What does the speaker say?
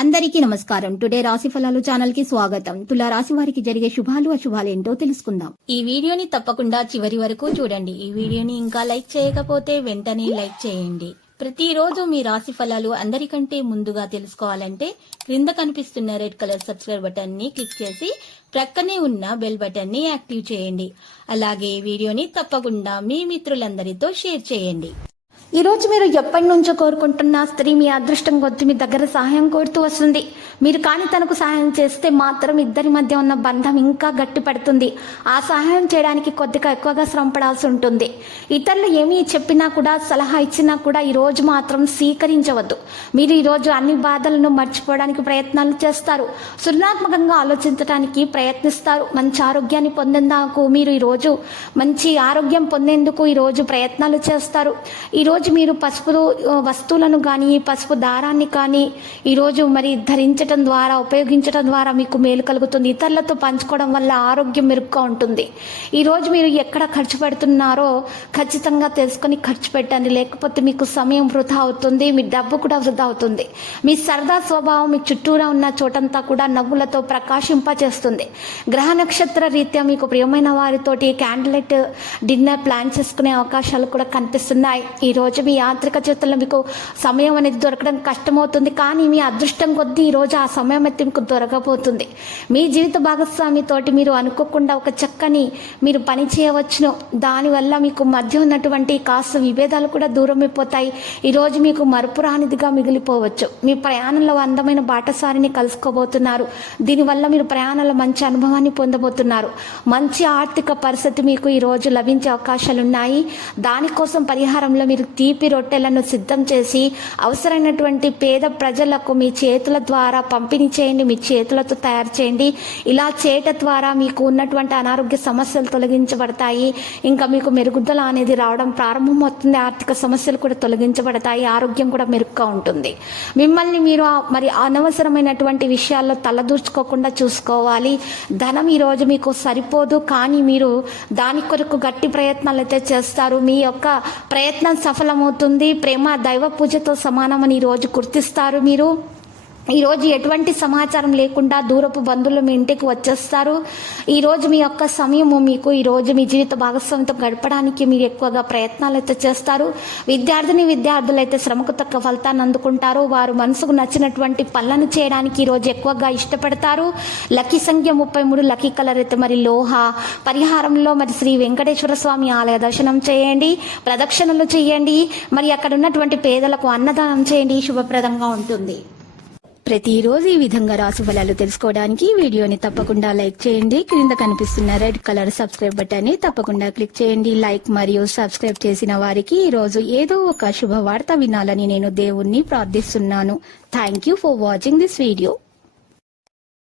అందరికీ నమస్కారం. టుడే రాశి ఫలాలు ఛానల్ కి స్వాగతం. తులా రాశి వారికి జరిగే శుభాలు అశుభాలు ఏంటో తెలుసుకుందాం. ఈ వీడియోని తప్పకుండా చివరి వరకు చూడండి. ఈ వీడియోని ఇంకా లైక్ చేయకపోతే వెంటనే లైక్ చేయండి. ప్రతిరోజు మీ రాశి ఫలాలు అందరికంటే ముందుగా తెలుసుకోవాలంటే క్రింద కనిపిస్తున్న రెడ్ కలర్ సబ్స్క్రైబ్ బటన్ ని క్లిక్ చేసి ప్రక్కనే ఉన్న బెల్ బటన్ ని యాక్టివ్ చేయండి. అలాగే ఈ వీడియోని తప్పకుండా మీ మిత్రులందరితో షేర్ చేయండి. ఈ రోజు మీరు ఎప్పటి నుంచో కోరుకుంటున్న స్త్రీ మీ అదృష్టం కొద్ది మీ దగ్గర సహాయం కోరుతూ వస్తుంది. మీరు కానీ తనకు సహాయం చేస్తే మాత్రం ఇద్దరి మధ్య ఉన్న బంధం ఇంకా గట్టి పడుతుంది. ఆ సహాయం చేయడానికి కొద్దిగా ఎక్కువగా శ్రమ పడాల్సి ఉంటుంది. ఇతరులు ఏమీ చెప్పినా కూడా, సలహా ఇచ్చినా కూడా ఈ రోజు మాత్రం స్వీకరించవద్దు. మీరు ఈరోజు అన్ని బాధలను మర్చిపోవడానికి ప్రయత్నాలు చేస్తారు. సృజనాత్మకంగా ఆలోచించడానికి ప్రయత్నిస్తారు. మంచి ఆరోగ్యాన్ని పొందేందుకు మీరు ఈరోజు మంచి ఆరోగ్యం పొందేందుకు ఈరోజు ప్రయత్నాలు చేస్తారు. ఈరోజు మీరు పసుపు వస్తువులను కానీ, పసుపు దారాన్ని కానీ ఈరోజు మరి ధరించడం ద్వారా, ఉపయోగించడం ద్వారా మీకు మేలు కలుగుతుంది. ఇతరులతో పంచుకోవడం వల్ల ఆరోగ్యం మెరుగ్గా ఉంటుంది. ఈరోజు మీరు ఎక్కడ ఖర్చు పెడుతున్నారో ఖచ్చితంగా తెలుసుకొని ఖర్చు పెట్టండి. లేకపోతే మీకు సమయం వృధా అవుతుంది, మీ డబ్బు కూడా వృధా అవుతుంది. మీ సరదా స్వభావం మీ చుట్టూరా ఉన్న చోటంతా కూడా నవ్వులతో ప్రకాశింపచేస్తుంది. గ్రహ నక్షత్ర రీత్యా మీకు ప్రియమైన వారితోటి క్యాండిల్ లైట్ డిన్నర్ ప్లాన్ చేసుకునే అవకాశాలు కూడా కనిపిస్తున్నాయి. ఈరోజు మీ యాంత్రిక జీవితంలో మీకు సమయం అనేది దొరకడం కష్టమవుతుంది. కానీ మీ అదృష్టం కొద్దీ ఈరోజు ఆ సమయం అయితే మీకు దొరకబోతుంది. మీ జీవిత భాగస్వామితోటి మీరు అనుకోకుండా ఒక చక్కని మీరు పని చేయవచ్చును. దానివల్ల మీకు మధ్య ఉన్నటువంటి కాస్త విభేదాలు కూడా దూరం అయిపోతాయి. ఈరోజు మీకు మరపురానిదిగా మిగిలిపోవచ్చు. మీ ప్రయాణంలో అందమైన బాటసారిని కలుసుకోబోతున్నారు. దీనివల్ల మీరు ప్రయాణంలో మంచి అనుభవాన్ని పొందబోతున్నారు. మంచి ఆర్థిక పరిస్థితి మీకు ఈరోజు లభించే అవకాశాలు ఉన్నాయి. దానికోసం పరిహారంలో మీరు తీపి రొట్టెలను సిద్ధం చేసి అవసరమైనటువంటి పేద ప్రజలకు మీ చేతుల ద్వారా పంపిణీ చేయండి. మీ చేతులతో తయారు చేయండి. ఇలా చేయటం ద్వారా మీకు ఉన్నటువంటి అనారోగ్య సమస్యలు తొలగించబడతాయి. ఇంకా మీకు మెరుగుదల అనేది రావడం ప్రారంభమవుతుంది. ఆర్థిక సమస్యలు కూడా తొలగించబడతాయి. ఆరోగ్యం కూడా మెరుగ్గా ఉంటుంది. మిమ్మల్ని మీరు మరి అనవసరమైనటువంటి విషయాల్లో తలదూర్చుకోకుండా చూసుకోవాలి. ధనం ఈరోజు మీకు సరిపోదు, కానీ మీరు దాని కొరకు గట్టి ప్రయత్నాలు అయితే చేస్తారు. మీ యొక్క ప్రయత్నం సఫలమవుతుంది. ప్రేమ దైవ పూజతో సమానమని ఈరోజు గుర్తిస్తారు. మీరు ఈరోజు ఎటువంటి సమాచారం లేకుండా దూరపు బంధువులు మీ ఇంటికి వచ్చేస్తారు. ఈరోజు మీ యొక్క సమయము మీకు ఈరోజు మీ జీవిత భాగస్వామితో గడపడానికి మీరు ఎక్కువగా ప్రయత్నాలు అయితే చేస్తారు. విద్యార్థులు అయితే శ్రమకు తక్క ఫలితాన్ని అందుకుంటారు. వారు మనసుకు నచ్చినటువంటి పనులను చేయడానికి ఈరోజు ఎక్కువగా ఇష్టపడతారు. లక్కీ సంఖ్య 33, లక్కీ కలర్ అయితే మరి లోహ. పరిహారంలో మరి శ్రీ వెంకటేశ్వర స్వామి ఆలయ దర్శనం చేయండి, ప్రదక్షిణలు చేయండి, మరి అక్కడ ఉన్నటువంటి పేదలకు అన్నదానం చేయండి. శుభప్రదంగా ఉంటుంది. ప్రతిరోజు ఈ విధంగా రాశి ఫలాలు తెలుసుకోవడానికి వీడియోని తప్పకుండా లైక్ చేయండి. క్రింద కనిపిస్తున్న రెడ్ కలర్ సబ్స్క్రైబ్ బటన్ ని తప్పకుండా క్లిక్ చేయండి. లైక్ మరియు సబ్స్క్రైబ్ చేసిన వారికి ఈ రోజు ఏదో ఒక శుభవార్త వినాలని నేను దేవుణ్ణి ప్రార్థిస్తున్నాను. Thank you for watching this video.